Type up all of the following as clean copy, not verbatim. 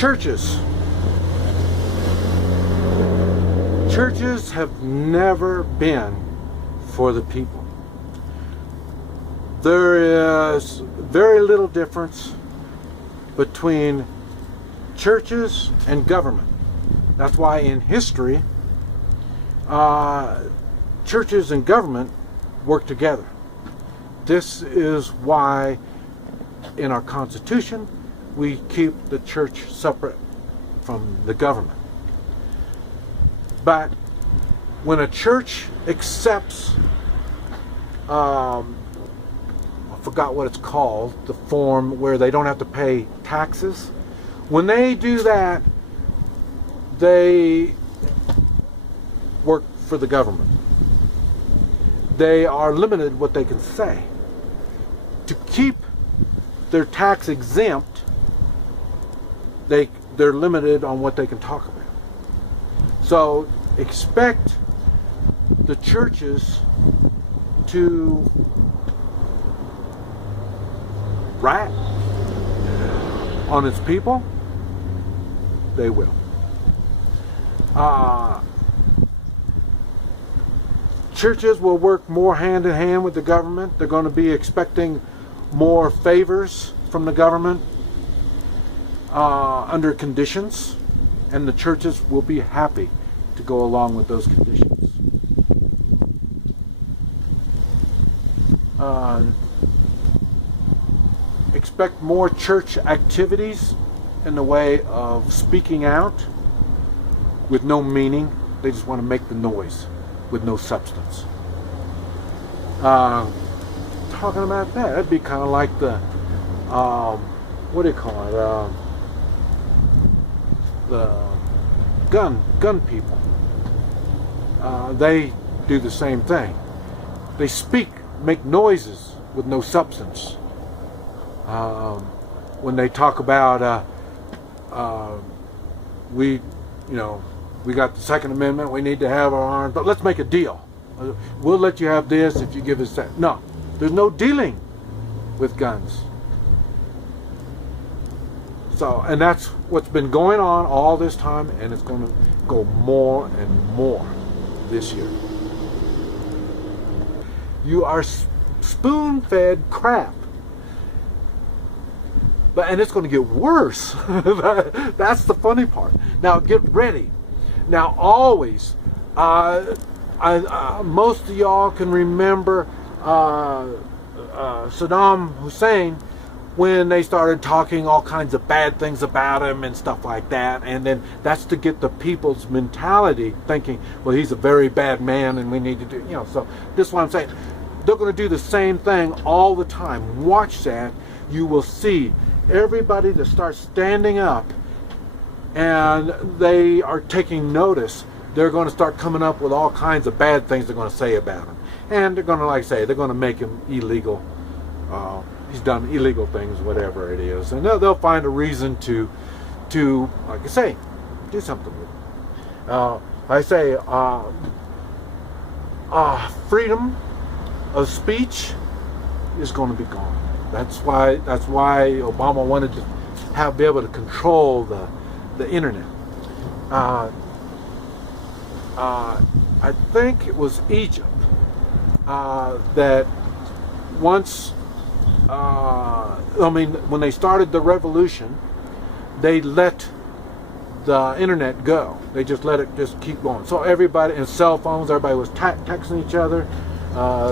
Churches. Churches have never been for the people. There is very little difference between churches and government. That's why in history, churches and government work together. This is why in our Constitution we keep the church separate from the government. But when a church accepts, I forgot what it's called, the form where they don't have to pay taxes, when they do that, they work for the government. They are limited what they can say. To keep their tax exempt, they're limited on what they can talk about. So expect the churches to rat on its people. They will. Churches will work more hand in hand with the government. They're going to be expecting more favors from the government under conditions, and the churches will be happy to go along with those conditions. Expect more church activities in the way of speaking out with no meaning. They just want to make the noise with no substance. Talking about that, that'd be kind of like the what do you call it? The gun people. They do the same thing. They speak, make noises with no substance. When they talk about we got the Second Amendment, we need to have our arms, but let's make a deal. We'll let you have this if you give us that. No, there's no dealing with guns. So, and that's what's been going on all this time, and it's going to go more and more this year. You are spoon-fed crap. And it's going to get worse. That's the funny part. Now get ready. Now always, most of y'all can remember Saddam Hussein when they started talking all kinds of bad things about him and stuff like that. And then that's to get the people's mentality thinking, well, he's a very bad man and we need to do, so this is what I'm saying. They're going to do the same thing all the time. Watch that. You will see everybody that starts standing up and they are taking notice, they're going to start coming up with all kinds of bad things they're going to say about him. And they're going to, like I say, they're going to make him illegal. He's done illegal things, whatever it is. And they'll find a reason to, like I say, do something with it. I say, freedom of speech is going to be gone. That's why Obama wanted to be able to control the internet. I think it was Egypt that once, when they started the revolution, they let the internet go. They just let it just keep going. So everybody, and cell phones, everybody was texting each other.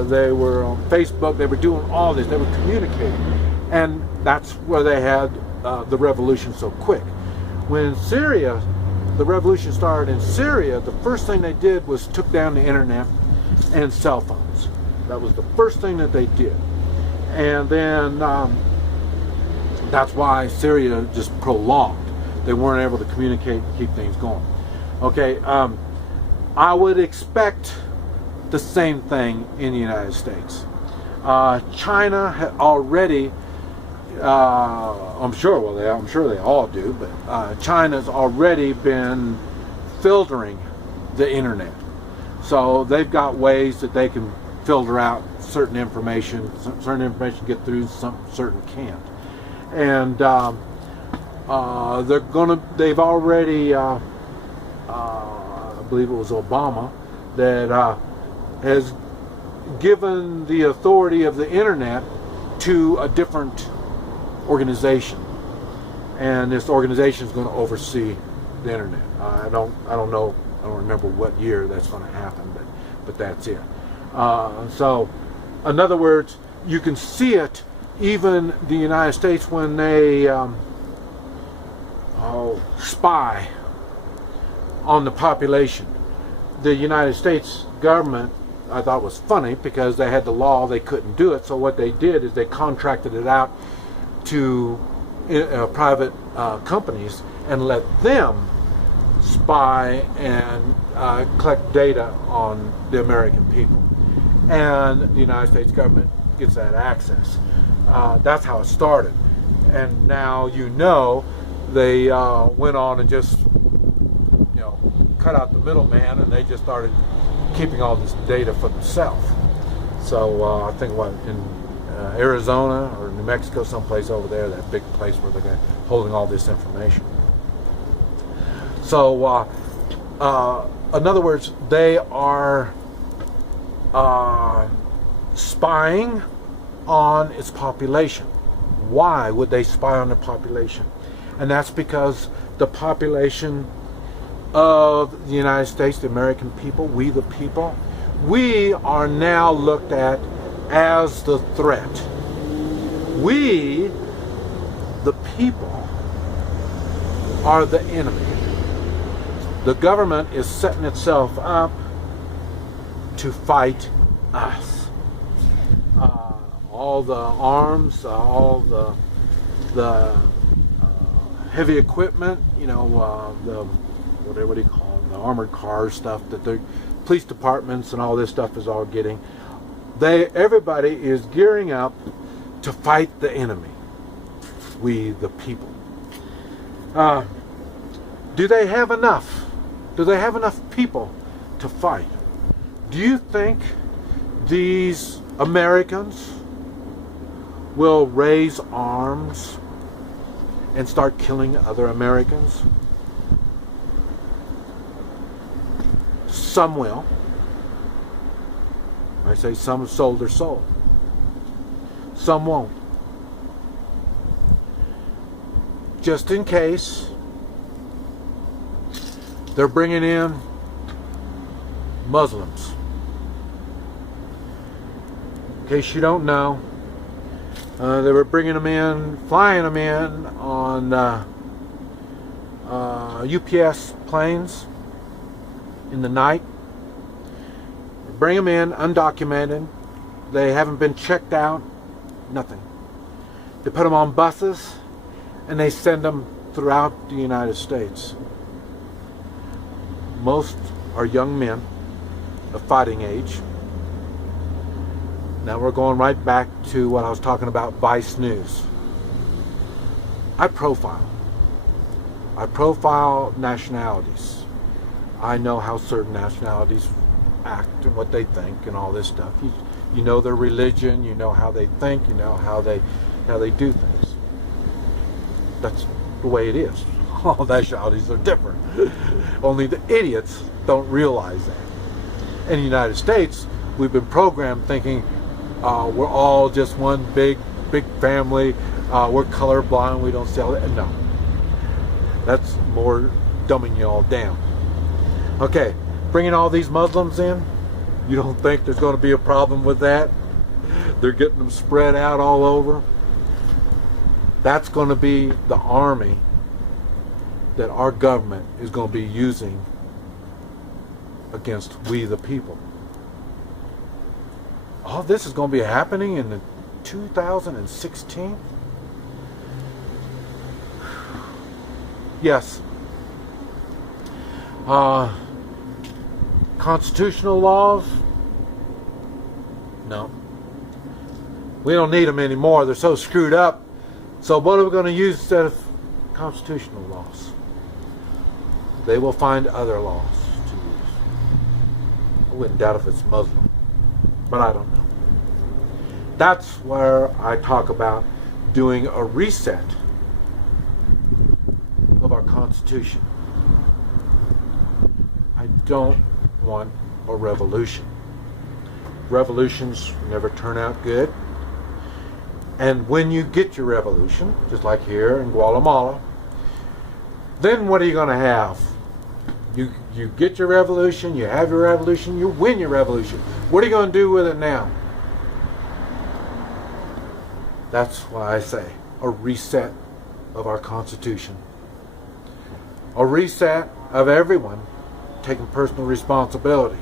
They were on Facebook. They were doing all this. They were communicating. And that's where they had the revolution so quick. When Syria, the revolution started in Syria, the first thing they did was took down the internet and cell phones. That was the first thing that they did. And then that's why Syria just prolonged. They weren't able to communicate and keep things going. Okay, I would expect the same thing in the United States. China had already, I'm sure they all do, but China's already been filtering the internet. So they've got ways that they can filter out certain information get through, certain can't. And They've already, I believe it was Obama, that has given the authority of the internet to a different organization, and this organization is going to oversee the internet. I don't remember what year that's going to happen, but that's it. So, in other words, you can see it even the United States when they spy on the population. The United States government, I thought, was funny because they had the law, they couldn't do it. So what they did is they contracted it out to private companies and let them spy and collect data on the American people. And the United States government gets that access. That's how it started. And now they went on and just cut out the middleman, and they just started keeping all this data for themselves. So I think in Arizona or New Mexico, someplace over there, that big place where they're holding all this information. So in other words, they are spying on its population. Why would they spy on the population? And that's because the population of the United States, the American people, we the people, we are now looked at as the threat. We, the people, are the enemy. The government is setting itself up to fight us. All the arms, all the heavy equipment, what do you call them, the armored cars stuff that the police departments and all this stuff is all getting. Everybody is gearing up to fight the enemy. We the people. Do they have enough? Do they have enough people to fight? Do you think these Americans will raise arms and start killing other Americans? Some will. I say some have sold their soul. Some won't. Just in case, they're bringing in Muslims. In case you don't know, they were bringing them in, flying them in on UPS planes in the night. Bring them in undocumented. They haven't been checked out. Nothing. They put them on buses and they send them throughout the United States. Most are young men of fighting age. Now we're going right back to what I was talking about, Vice News. I profile nationalities. I know how certain nationalities act and what they think and all this stuff. You know their religion, you know how they think, you know how they do things. That's the way it is. All nationalities are different. Only the idiots don't realize that. In the United States, we've been programmed thinking we're all just one big family. We're colorblind. We don't sell it. No, that's more dumbing you all down. Okay, bringing all these Muslims in. You don't think there's going to be a problem with that? They're getting them spread out all over. That's going to be the army that our government is going to be using against we the people. All this is going to be happening in 2016? Yes. Constitutional laws? No. We don't need them anymore. They're so screwed up. So what are we going to use instead of constitutional laws? They will find other laws to use. I wouldn't doubt if it's Muslim, but I don't know. That's where I talk about doing a reset Constitution. I don't want a revolution. Revolutions never turn out good. And when you get your revolution, just like here in Guatemala, then what are you going to have? You get your revolution, you have your revolution, you win your revolution. What are you going to do with it now? That's why I say a reset of our Constitution. A reset of everyone taking personal responsibility.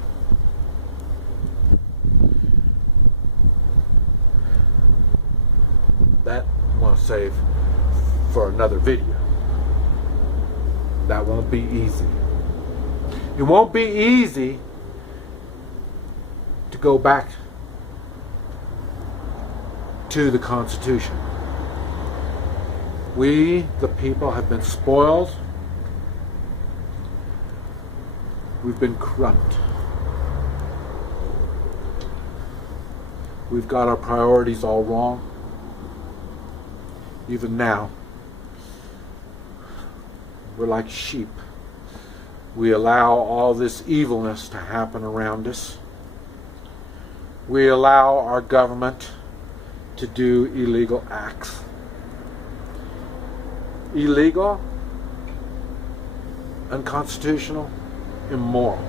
That I want to save for another video. That won't be easy. It won't be easy to go back to the Constitution. We, the people, have been spoiled. We've been corrupt. We've got our priorities all wrong. Even now, we're like sheep. We allow all this evilness to happen around us. We allow our government to do illegal acts. Illegal, unconstitutional, immoral.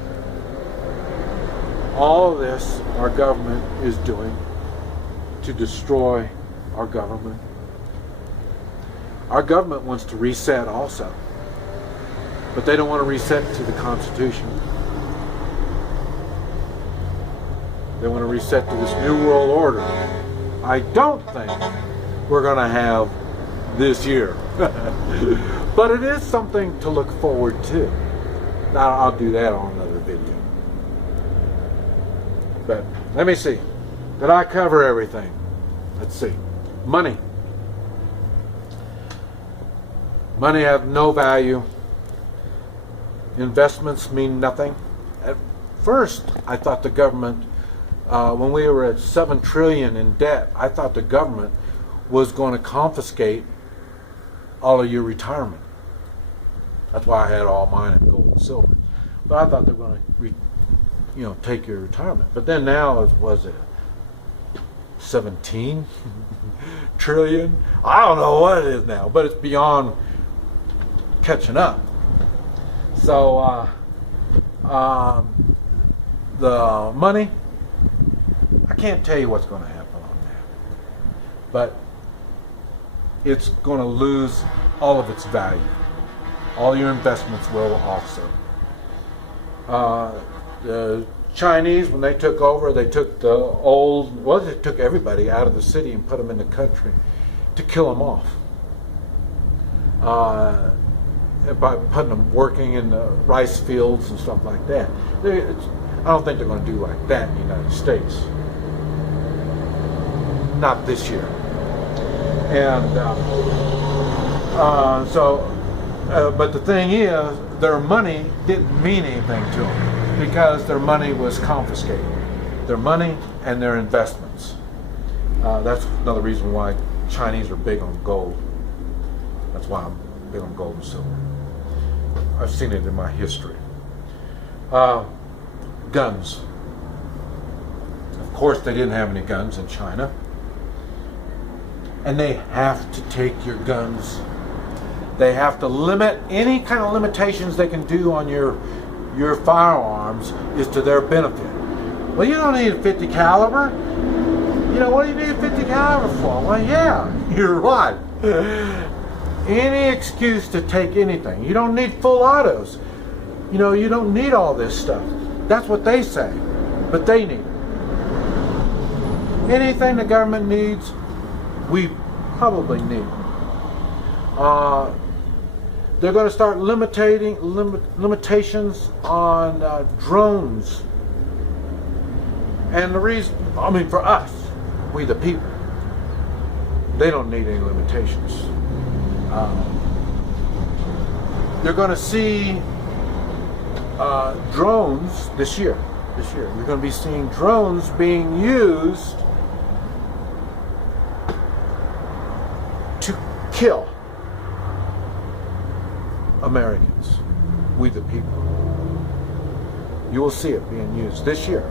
All of this our government is doing to destroy our government. Our government wants to reset also, but they don't want to reset to the Constitution. They want to reset to this new world order. I don't think we're going to have this year. But it is something to look forward to. Now, I'll do that on another video. But let me see. Did I cover everything? Let's see. Money. Money has no value. Investments mean nothing. At first, I thought the government, when we were at $7 trillion in debt, I thought the government was going to confiscate all of your retirement. That's why I had all mine in gold and silver. But I thought they were going to, take your retirement. But then now, was it 17 trillion? I don't know what it is now, but it's beyond catching up. So the money, I can't tell you what's going to happen on that, but it's going to lose all of its value. All your investments will also. The Chinese, when they took over, they took they took everybody out of the city and put them in the country to kill them off. By putting them working in the rice fields and stuff like that. I don't think they're going to do like that in the United States. Not this year. And but the thing is, their money didn't mean anything to them because their money was confiscated. Their money and their investments. That's another reason why Chinese are big on gold. That's why I'm big on gold and silver. I've seen it in my history. Guns. Of course, they didn't have any guns in China. And they have to take your guns. They have to limit any kind of limitations they can do on your firearms is to their benefit. Well, you don't need a 50 caliber. What do you need a 50 caliber for? Well, yeah, you're right. Any excuse to take anything. You don't need full autos. You don't need all this stuff. That's what they say. But they need it. Anything the government needs, we probably need. They're going to start limitations on drones. And the reason, for us, we the people, they don't need any limitations. You're going to see drones this year. You're going to be seeing drones being used to kill Americans, we the people. You will see it being used this year.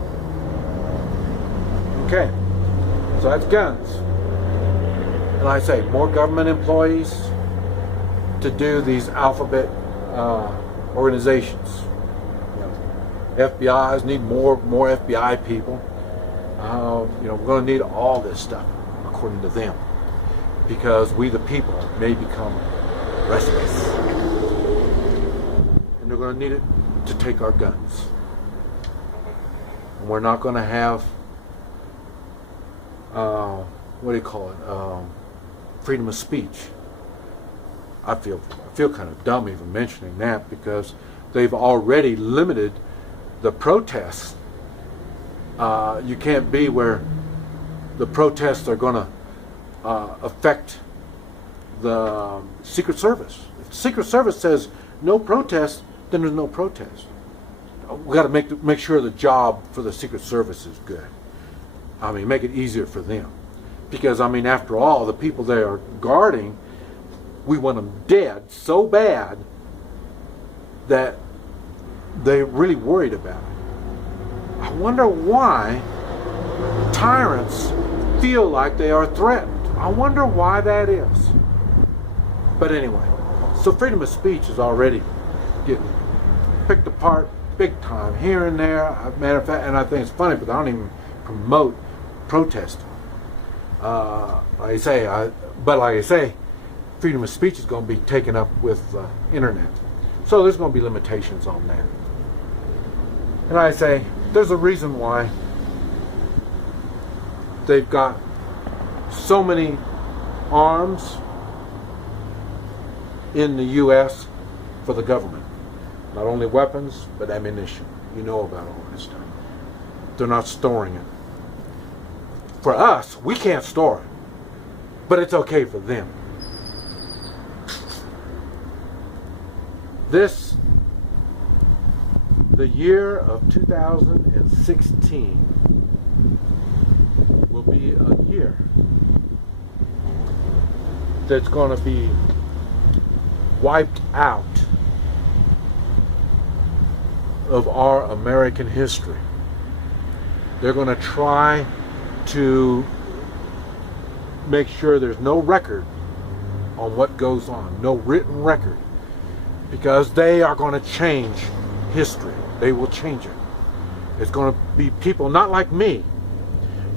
Okay, so that's guns. And like I say, more government employees to do these alphabet organizations. FBI's need more FBI people. We're going to need all this stuff, according to them, because we the people may become restless, and they're going to need it to take our guns. And we're not going to have freedom of speech. I feel kind of dumb even mentioning that, because they've already limited the protests. You can't be where the protests are going to affect the Secret Service. If the Secret Service says no protest, then there's no protest. We got to make sure the job for the Secret Service is good. I mean, make it easier for them, because I mean, after all, the people they are guarding, we want them dead so bad that they're really worried about it. I wonder why tyrants feel like they are threatened. I wonder why that is. But anyway, so freedom of speech is already getting picked apart big time here and there. Matter of fact, and I think it's funny, but I don't even promote protesting. Like I say, freedom of speech is going to be taken up with internet. So there's going to be limitations on that. And I say, there's a reason why they've got so many arms in the U.S. for the government. Not only weapons, but ammunition. You know about all this stuff. They're not storing it. For us, we can't store it. But it's okay for them. The year of 2016 will be a year that's going to be wiped out of our American history. They're going to try to make sure there's no record on what goes on, no written record, because they are going to change history. They will change it. It's going to be people not like me,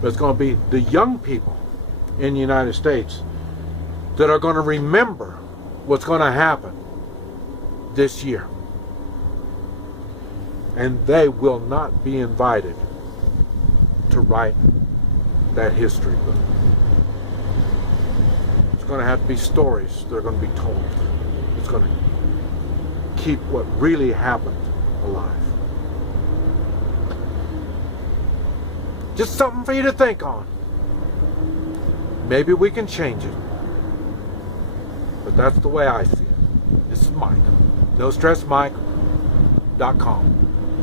but it's going to be the young people in the United States that are going to remember what's going to happen this year. And they will not be invited to write that history book. It's going to have to be stories that are going to be told. It's going to keep what really happened alive. Just something for you to think on. Maybe we can change it. But that's the way I see it. This is Mike. NoStressMike.com.